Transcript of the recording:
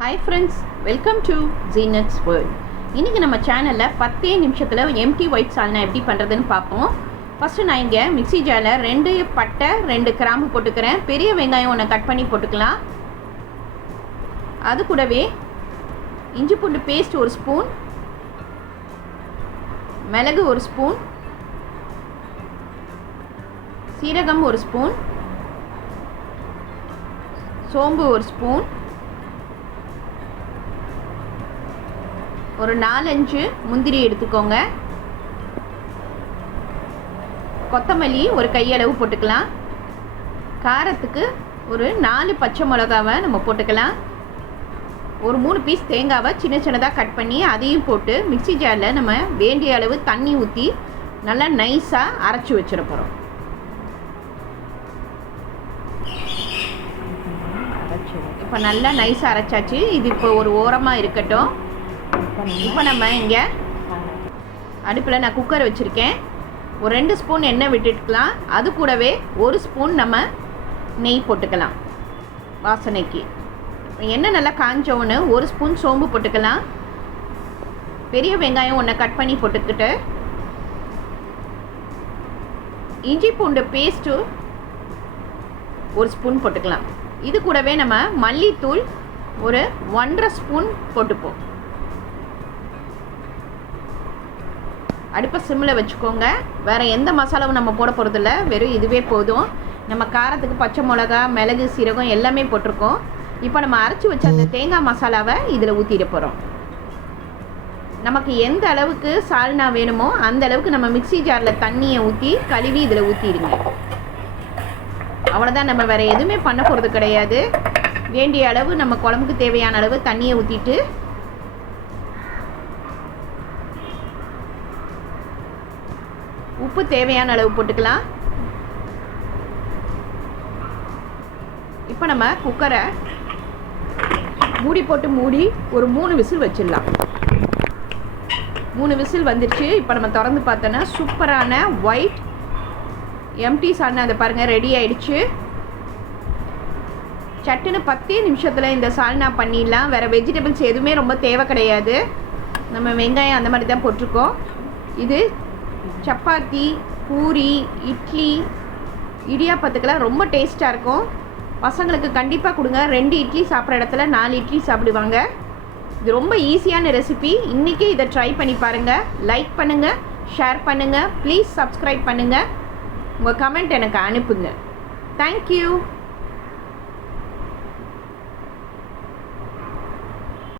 Hi friends, welcome to Jeenat's world. இன்றைக்கி நம்ம சேனலில் 10 நிமிஷத்தில் எம்டி ஒயிட் சால்னா எப்படி பண்ணுறதுன்னு பார்ப்போம். ஃபஸ்ட்டு நான் இங்கே மிக்ஸி ஜாரில் 2 பட்டை 2 கிராம்பு போட்டுக்கிறேன். பெரிய வெங்காயம் ஒன்று கட் பண்ணி போட்டுக்கலாம். அது கூடவே இஞ்சி பூண்டு பேஸ்ட் 1 ஸ்பூன், மிளகு 1 ஸ்பூன், சீரகம் 1 ஸ்பூன், சோம்பு 1 ஸ்பூன், ஒரு 4-5 முந்திரி எடுத்துக்கோங்க. கொத்தமல்லி ஒரு கையளவு போட்டுக்கலாம். காரத்துக்கு ஒரு 4 பச்சை மிளகாவை நம்ம போட்டுக்கலாம். ஒரு 3 பீஸ் தேங்காவை சின்ன சின்னதாக கட் பண்ணி அதையும் போட்டு மிக்ஸி ஜாரில் நம்ம வேண்டிய அளவு தண்ணி ஊற்றி நல்லா நைஸாக அரைச்சி வச்சிட போகிறோம். இப்போ நல்லா நைஸாக அரைச்சாச்சு. இது இப்போ ஒரு ஓரமாக இருக்கட்டும். இப்போ நம்ம இங்கே அடுப்பில் நான் குக்கர் வச்சுருக்கேன். ஒரு 2 ஸ்பூன் எண்ணெய் விட்டுட்டுக்கலாம். அது கூடவே 1 ஸ்பூன் நம்ம நெய் போட்டுக்கலாம் வாசனைக்கு. எண்ணெய் நல்லா காஞ்சோன்னு 1 ஸ்பூன் சோம்பு போட்டுக்கலாம். பெரிய வெங்காயம் ஒன்று கட் பண்ணி போட்டுக்கிட்டு இஞ்சி பூண்டு பேஸ்ட்டு 1 ஸ்பூன் போட்டுக்கலாம். இது கூடவே நம்ம மல்லித்தூள் ஒரு 1.5 ஸ்பூன் போட்டுப்போம். அடுப்பை சிம்மில் வச்சுக்கோங்க. வேறு எந்த மசாலாவும் நம்ம போட போகிறதில்ல, வெறும் இதுவே போதும். நம்ம காரத்துக்கு பச்சை மிளகா, மிளகு, சீரகம் எல்லாமே போட்டிருக்கோம். இப்போ நம்ம அரைச்சி வச்ச அந்த தேங்காய் மசாலாவை இதில் ஊற்றிட போகிறோம். நமக்கு எந்த அளவுக்கு சால்னா வேணுமோ அந்த அளவுக்கு நம்ம மிக்ஸி ஜாரில் தண்ணியை ஊற்றி கழுவி இதில் ஊற்றிடுங்க. அவ்வளோதான், நம்ம வேறு எதுவுமே பண்ண போகிறது கிடையாது. வேண்டிய அளவு நம்ம குழம்புக்கு தேவையான அளவு தண்ணியை ஊற்றிட்டு உப்பு தேவையான அளவு போட்டுக்கலாம். இப்போ நம்ம குக்கரை மூடி போட்டு மூடி ஒரு 3 விசில் வச்சிடலாம். 3 விசில் வந்துடுச்சு. இப்போ நம்ம திறந்து பார்த்தோன்னா சூப்பரான ஒயிட் எம்டி சால்னா அதை பாருங்கள் ரெடி ஆகிடுச்சு. சட்டுன்னு 10 நிமிஷத்தில் இந்த சால்னா பண்ணிடலாம். வேறு வெஜிடபிள்ஸ் எதுவுமே ரொம்ப தேவை கிடையாது. நம்ம வெங்காயம் அந்த மாதிரி தான் போட்டிருக்கோம். இது சப்பாத்தி, பூரி, இட்லி, இடியாப்பத்துக்கெல்லாம் ரொம்ப டேஸ்ட்டாக இருக்கும். பசங்களுக்கு கண்டிப்பாக கொடுங்க. 2 இட்லி சாப்பிட்ற இடத்துல 4 இட்லி சாப்பிடுவாங்க. இது ரொம்ப ஈஸியான ரெசிபி. இன்றைக்கி இதை ட்ரை பண்ணி பாருங்கள். லைக் பண்ணுங்கள், ஷேர் பண்ணுங்கள், ப்ளீஸ் சப்ஸ்கிரைப் பண்ணுங்கள். உங்கள் கமெண்ட் எனக்கு அனுப்புங்க. தேங்க்யூ.